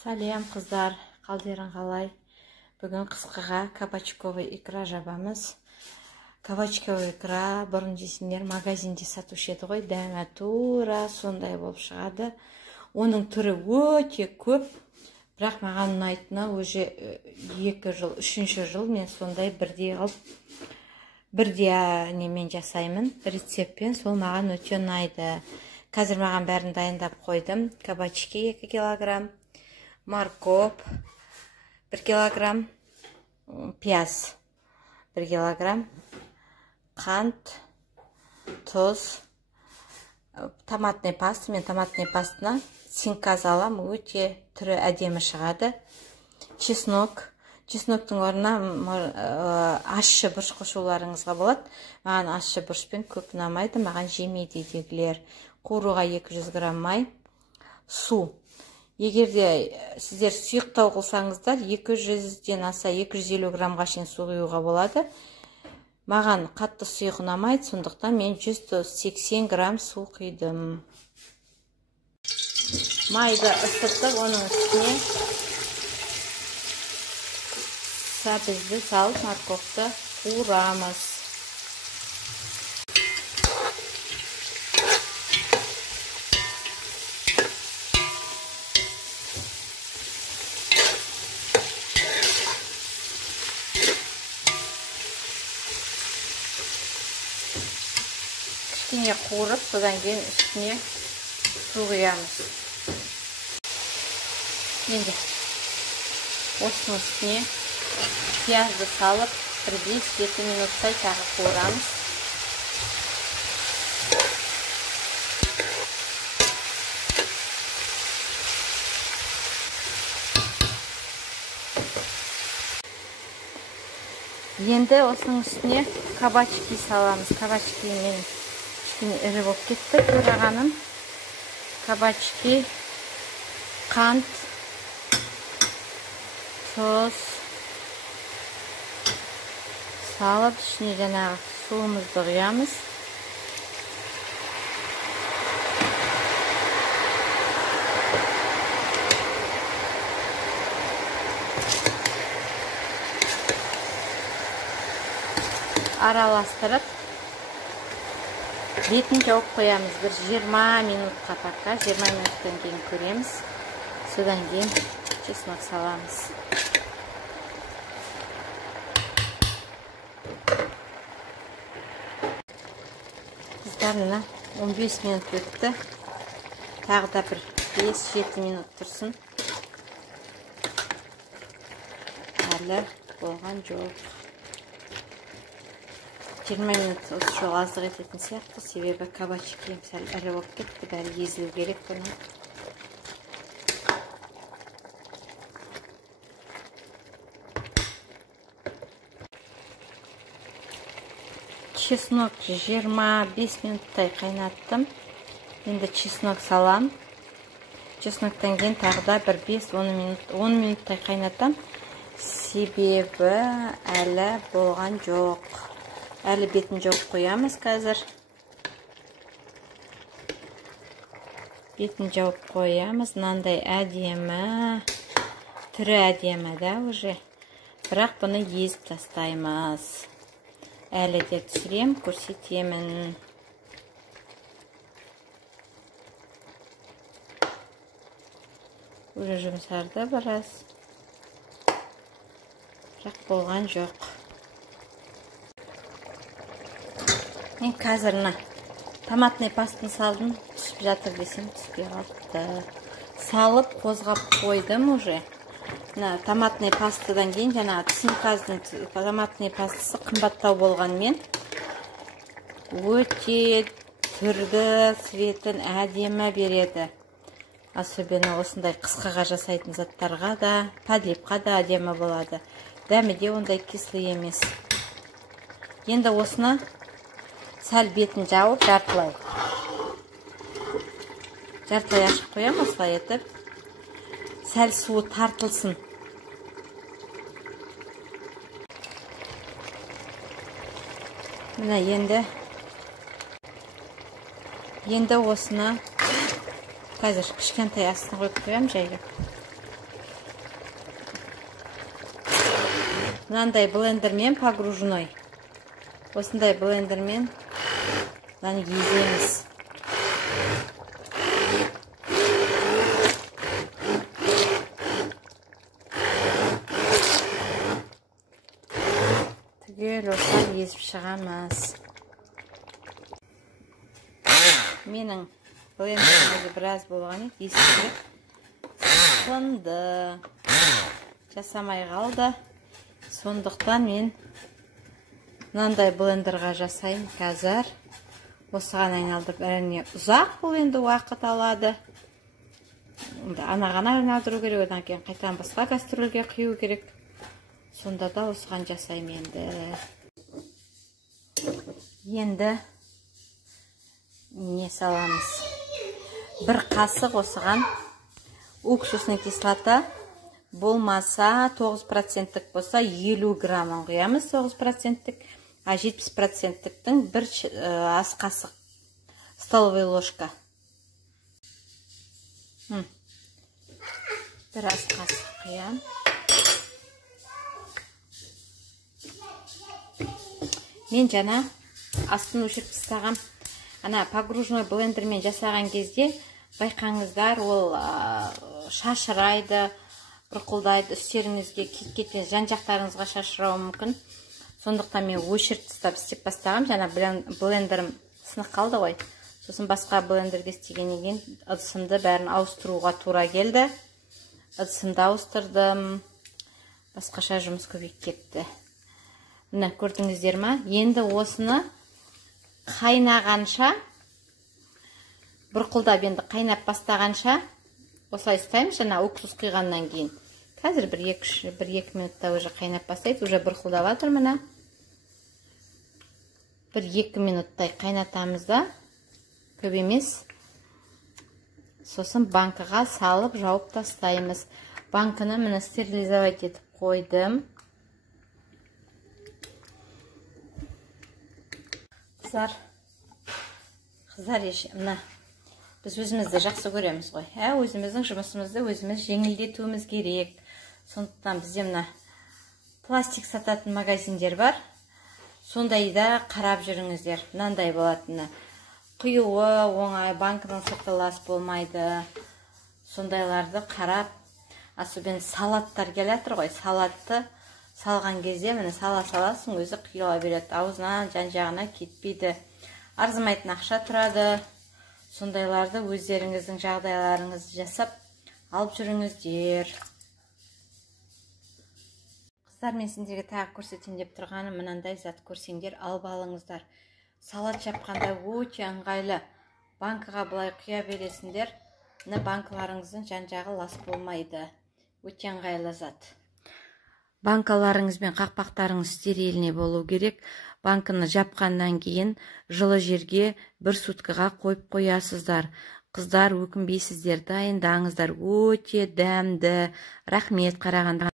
Сәлем қыздар, қалдерің қалай? Бүгін қысқыға кабачковый икра жабамыз. Кабачковый икра бұрын жесеңдер магазинде сатушы еді ғой, дәмі тура сондай болып шығады. Оның түрі өте көп, бірақ маған ұнайтыны уже 2 жыл, 3-ші жыл мен сондай бірде немен жасаймын, рецептпен, сол маған өте ұнайды. Қазір маған бәрін дайындап қойдым. Кабачки 2 килограмм, морковь 1 килограмм, пияз 1 килограмм, қант, тұз, томатный паста. Мен томатный пастаны синказ алам, өте түрі әдемі шығады. Чесноктың орнына ащы бұрыш қосуларыңызға болады. Маған ащы бұрышпен көп ұнамайды, маған жемейді дегілер. Қуыруға 200 грамм май, су. Егерде сіздер сұйықтау қылсаңыздар 200-ден аса 250 граммға шейін су құюға болады. Маған қатты сұйық ұнамайды, сондықтан мен 180 грамм су құйдым. Майды ысыттық, оның үстіне сәбізді салып морковьті қуырамыз. Кішкене қуырып, содан кейін үстіне су құямыз. Енді осының үстіне пиязды салып, 5-7 минуттай тағы қуырамыз. Енді осының үстіне кабачки саламыз. Кабачки мен ірі болып кетті, көрағаным. Кабачки, қант, тұз салып, ішіне жаңағы суымызды құямыз. Араластырып, бетін жауып қоямыз. Бір 20 минутқа пока, 20 минуттан кейін көреміз. Содан кейін чеснок саламыз. Қыздарына 15 минут өтті. Тағы да бір 5-7 минут тұрсын. Әлі болған жоқ. 20 минут осы жол аздық ететін сияқты, себебі кабачки сәл ірі болып кетті, бәрі езілу керек бұны. Чеснок 25 минуттай қайнаттым. Енді чеснок салам. Чесноктан кейін тағы да бір 5-10 минуттай қайнатам, себебі әлі болған жоқ. Әлі бетін жауып қоямыз қазір. Бетін жауып қоямыз. Мынандай әдемі, түрі әдемі да уже. Бірақ бұны езіп тастаймыз. Әлі де түсірем, көрсетемін. Уже жұмсарды біраз. Бірақ болған жоқ. Мен қазіріні томатный пастаны салдым, пішіп жатыр десем түспей қалыпты. Салып, қозғап қойдым уже. Томатный пастадан кейін жаңағы синказдың томатный пастасы қымбаттау болғанмен өте түрді, цветін әдемі береді. Особенно осындай қысқыға жасайтын заттарға да, подлипқа да әдемі болады. Дәмі де ондай кислый емес. Енді осыны сәл бетін жауып, жартылай ашып қоям, осылай етіп. Сәл суы тартылсын. Мына енді осыны қазір кішкентай астына қойып қоям жайлап. мынандай блендермен погружной. Осындай блендермен мынаны еземіз. Түгел осылай езіп шығамыз. Менің блендерім өзі біраз болған еді, ескілік сынды. Жасамай қалды. Сондықтан мен мынандай блендерға жасайын қазір. Осыған айналдырып, әрине ұзақ бұл енді уақыт алады. Анаған айналдыру керек, одан кейін қайтадан басқа кастрюльге құю керек. Сонда да осыған жасаймын енді. Не саламыз? Бір қасық осыған уксусный кислота, болмаса 9%-тік болса 50 граммын құямыз, 9%-тік, а 70%-тіктің бір ас қасық, столовый ложка. Бір ас қасық құям. Мен жаңа астын өшіріп тастағам. Ана погружной блендермен жасаған кезде байқаңыздар, ол шашырайды, бұрқылдайды, үстеріңізге кеткен жан-жақтарыңызға шашырауы мүмкін. Сондықтан мен өшіріп тастап істеп бастағам. Жаңа блендерім сынық қалды ғой. Сосын басқа блендерге істегеннен кейін ыдысымды бәрін ауыстыруға тура келді. Ыдысымды ауыстырдым. Басқаша жұмыс көбейіп кетті. Мына көрдіңіздер ма? Енді осыны қайнағанша, бұрқылдап енді қайнап бастағанша осылай ұстаймыз, жаңа уксус құйғаннан кейін. Қазір бір 2 минутта уже қайнап бастайды, уже бұрқылдап жатыр мына. Бір 2 минуттай қайнатамыз да, көп емес. Сосын банкыға салып жауып тастаймыз. Банкыны міне стерилизовать етіп қойдым. Қыздар мына біз өзімізді жақсы көреміз ғой. Өзіміздің жұмысымызды өзіміз жеңілдетуіміз керек. Сондықтан бізде мына пластик сататын магазиндер бар. Сондайда қарап жүріңіздер. Мынандай болатыны. Құюы оңай, банкының сырты лас болмайды. Сондайларды қарап, особенно салаттар келатыр ғой. Салатты салған кезде міне сала-саласың, өзі құйыла береді. Аузынан жан-жағына кетпейді. Арзымайтын ақша тұрады. Сондайларды өздеріңіздің жағдайларыңызды жасап алып жүріңіздер. Қыздар, мен сендерге тағы көрсетейін деп тұрғаным, мынандай зат көрсеңдер алып алыңыздар. Салат жапқанда өте ыңғайлы. Банкыға былай құя бересіңдер. Мына банкаларыңыздың жан-жағы лас болмайды. Өте ыңғайлы зат. Банкаларыңыз бен қақпақтарыңыз стерильный болу керек. Банкыны жапқаннан кейін жылы жерге 1 суткаға қойып қоясыздар. Қыздар, өкінбейсіздер, дайындаңыздар. Өте дәмді. Рахмет қарағанда.